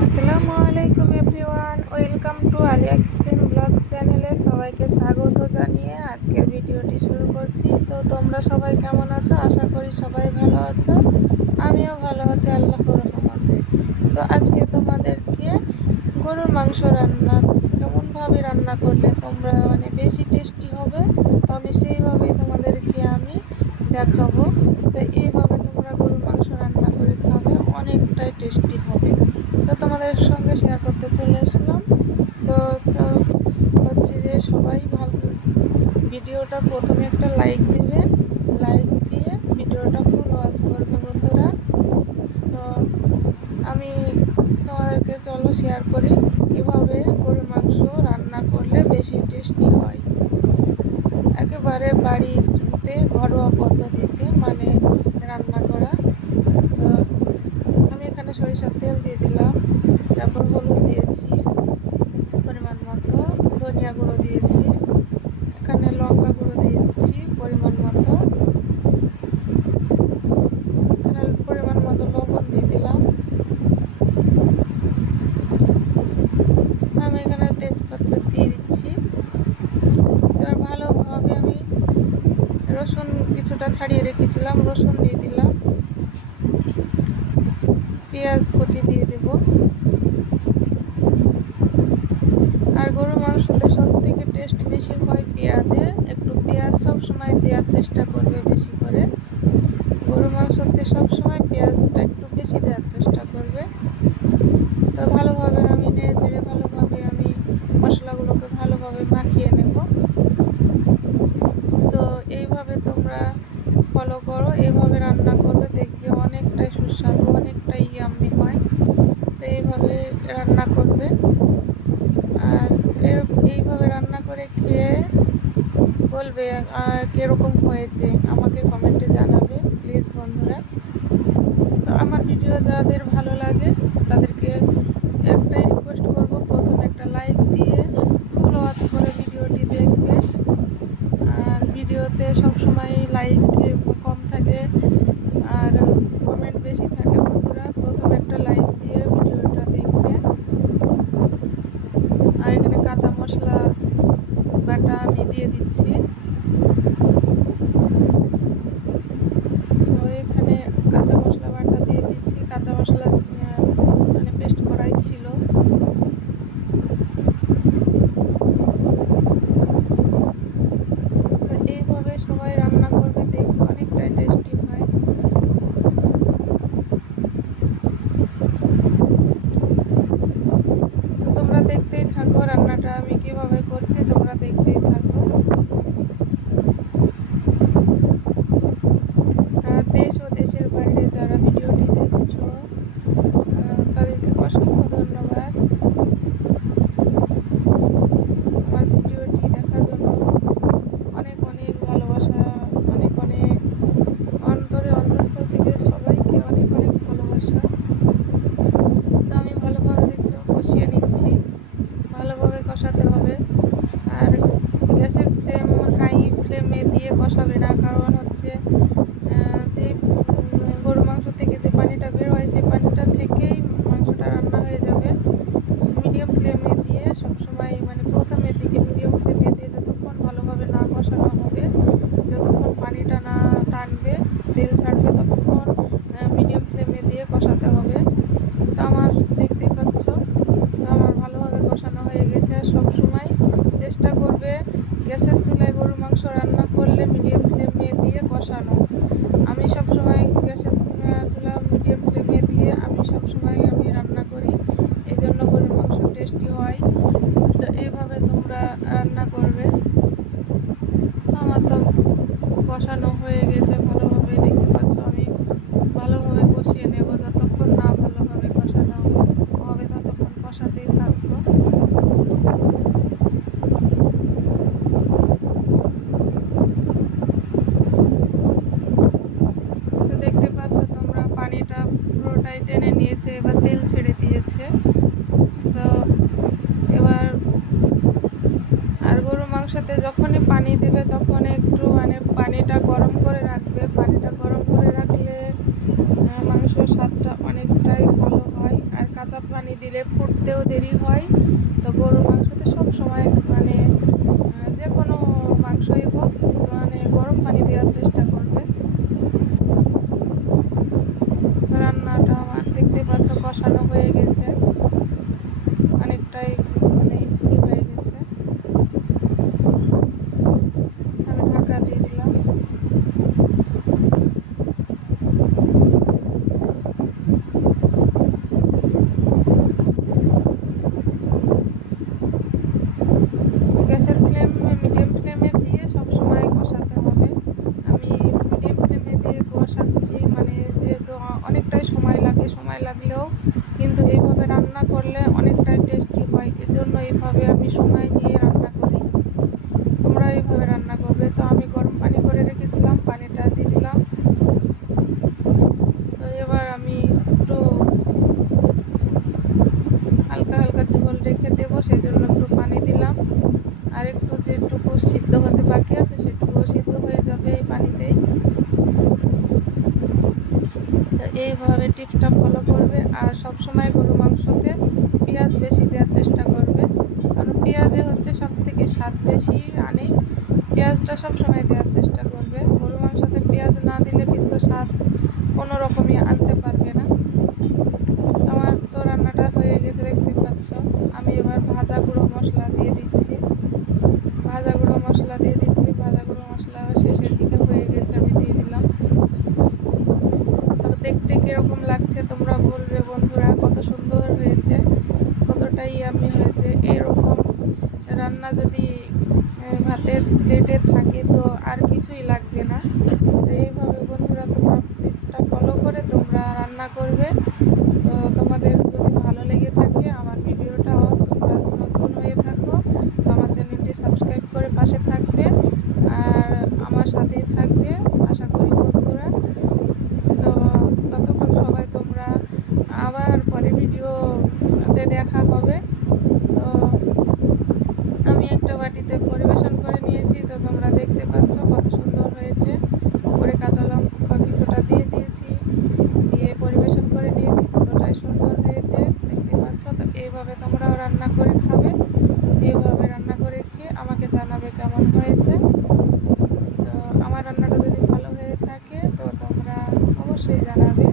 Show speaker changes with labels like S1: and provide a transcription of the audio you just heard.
S1: আসসালামু আলাইকুম everyone, welcome to Alia kitchen blog চ্যানেলে সবাইকে স্বাগত জানিয়ে আজকের ভিডিওটি শুরু করছি। তো তোমরা সবাই কেমন আছো? আশা করি সবাই ভালো আছো। আমিও ভালো আছি, আল্লাহর রহমতে। তো আজকে তোমাদেরকে গরুর মাংস রান্না, কেমনভাবে রান্না করলে তোমরা মানে বেশি টেস্টি হবে, তো আমি সেইভাবেই তোমাদেরকে আমি দেখাবো। তো এইভাবে তোমরা গরুর মাংস রান্না করে খাবে, অনেকটাই টেস্টি হবে। তো তোমাদের সঙ্গে শেয়ার করতে চলে আসলাম। তো হচ্ছে যে সবাই ভালো ভিডিওটা প্রথমে একটা লাইক দিবে। লাইক দিয়ে ভিডিওটা ফুল ওয়াচ করবে বন্ধুরা। তো আমি তোমাদেরকে চলো শেয়ার করি কীভাবে গরুর মাংস রান্না করলে বেশি টেস্টি হয়। একেবারে বাড়িতে ঘরোয়া পদ্ধতিতে মানে রান্না করা। সরিষার তেল দিয়ে দিলাম, তারপর হলুদ দিয়েছি, পরিমাণ মতো, ধনিয়া গুঁড়ো দিয়েছি, এখানে লঙ্কা গুঁড়ো দিয়েছি পরিমাণ মতো। এখানে পরিমাণ মতো লবণ দিয়ে দিলাম। আমি এখানে তেজপাতা দিয়ে দিচ্ছি। এবার ভালোভাবে আমি রসুন কিছুটা ছাড়িয়ে রেখেছিলাম, রসুন দিয়ে দিলাম পেঁয়াজ কুচি দিয়ে দেব। আর গরুর মাংসতে সব থেকে টেস্ট বেশি হয় পেঁয়াজে। একটু পেঁয়াজ সব সময় দেওয়ার চেষ্টা করবে বেশি করে। গরুর মাংসতে সব সময় পেঁয়াজটা একটু বেশি দেওয়ার চেষ্টা করবে। তো ভালোভাবে আমি নেড়ে চেড়ে ভালোভাবে আমি মশলাগুলোকে ভালোভাবে মাখিয়ে নেব তো এইভাবে তোমরা ফলো করো এইভাবে রান্না করবে দেখবে অনেকটাই সুস্বাদু অনেকটাই ইয়াম্মি হয় তো এইভাবে রান্না করবে আর এর- এইভাবে রান্না করে খেয়ে বলবে, আর কীরকম হয়েছে? আমাকে কমেন্টে জানাবে, প্লিজ বন্ধুরা। তো আমার ভিডিও যাদের ভালো লাগে, তাদেরকে একটাই রিকোয়েস্ট করব প্রথমে একটা লাইক দিয়ে ফুল ওয়াচ করে ভিডিওটি দেখবে আর ভিডিওতে সবসময় লাইক কম থাকে আর কমেন্ট বেশি থাকে বন্ধুরা প্রথমে একটা লাইক দিয়ে ভিডিওটা দেখবে আর এখানে কাঁচা মশলা বাটা আমি দিয়ে দিচ্ছি। লস হবে না। কারণ হচ্ছে যে গরুর মাংস থেকে যে পানিটা বের হয়, সেই পানিটা থেকেই মাংসটা রান্না হয়ে যাবে। মিডিয়াম ফ্লেমে দিয়ে সবসময় মানে প্রথমের দিকে মিডিয়াম ফ্লেমে দিয়ে যতক্ষণ ভালোভাবে না কষানো হবে, যতক্ষণ পানিটা না টানবে, তেল ছাড়বে, ততক্ষণ মিডিয়াম ফ্লেমে দিয়ে কষাতে হবে। তো আমার দেখতে পাচ্ছ, আমার ভালোভাবে কষানো হয়ে গেছে। সবসময় চেষ্টা করবে, গ্যাসের চুলায় গরুর মাংস রান্না pasarlo এইভাবে টিপসটা ফলো করবে আর সব সময় গরু মাংসতে পেঁয়াজ বেশি দেওয়ার চেষ্টা করবে। কারণ পেঁয়াজে হচ্ছে সব থেকে স্বাদ বেশি আনে। পেঁয়াজটা সব সময় দেওয়ার চেষ্টা করবে। গরু মাংসতে পেঁয়াজ না দিলে কিন্তু স্বাদ কোনো রকমই দেখতে কীরকম লাগছে? তোমরা বলবে, বন্ধুরা, কত সুন্দর হয়েছে, কতটাই আমি হয়েছে। এরকম রান্না যদি ভাতের প্লেটে থাকে তো আর কিছুই লাগবে না। অবশ্যই জানাবে